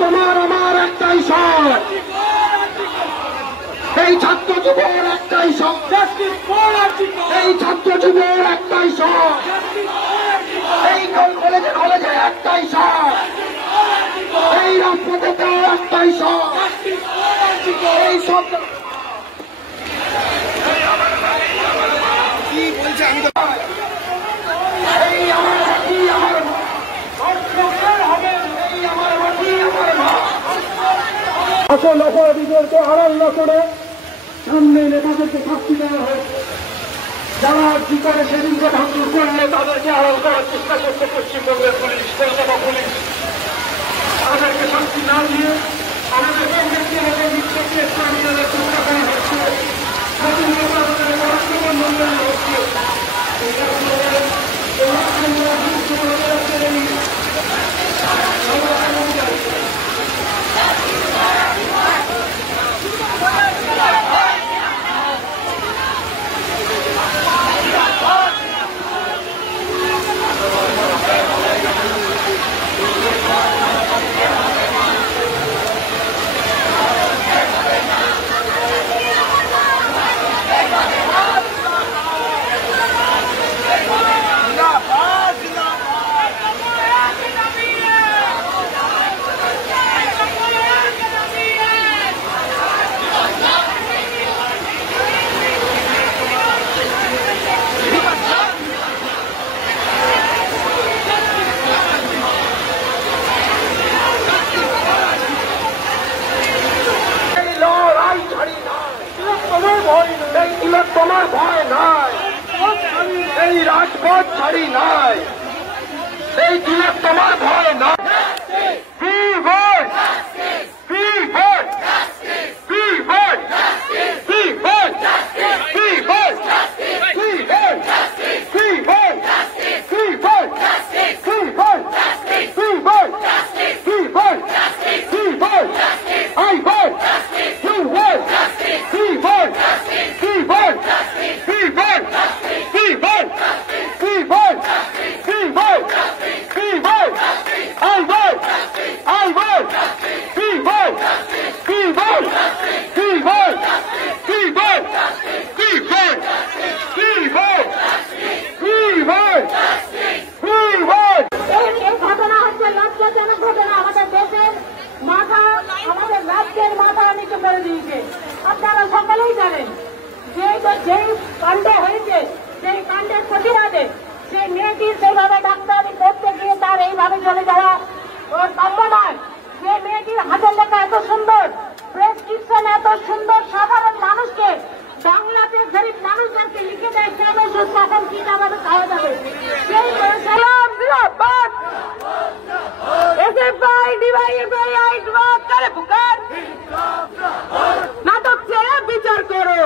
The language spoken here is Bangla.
তোমার আমার একটাই সব, এই ছাত্র যুবের একটাই সব, এই ছাত্র যুবের একটাই সব, এই কলেজে কলেজে একটাই সব, এই রাজপথে একটাই সব, এই সব কি বলছে আমি আসল অপরাধীদেরকে আড়াল না করে সামনে নেতাদেরকে শাস্তি দেওয়া হয়েছে। যারা কি করে সেদিনকে ভাঙচুর করলে তাদেরকে আড়াল করার চেষ্টা করছে পশ্চিমবঙ্গের পুলিশ, কলকাতা পুলিশ। তাদেরকে শাস্তি না দিয়ে আমাদের ব্যক্তিগত বিক্ষোভকে চালিয়ে দেওয়ার চেষ্টা করা হচ্ছে। নতুন আমাদের পরস্পর মূল্যায়ন হচ্ছে। তোমার ভয় নাই, এই রাজপথ ছাড়ি নাই, এই দিনের তোমার ভয় নাই। আপনারা সকলেই জানেন যে কাণ্ডে হয়েছে, সেই কাণ্ডের প্রতিবাদে সেই মেয়েটির সেইভাবে ডাক্তারি করতে গিয়ে তার এইভাবে চলে যাওয়া ওর কাম্য নয়। যে মেয়েটির হাতের লেখা এত সুন্দর, প্রেসক্রিপশন এত সুন্দর, সাধারণ মানুষকে বাংলাতে গরিব মানুষদেরকে লিখে দেয় কেন তখন কি আমাদের খাওয়া যাবে। সেই নাটক চেয়ে বিচার করো।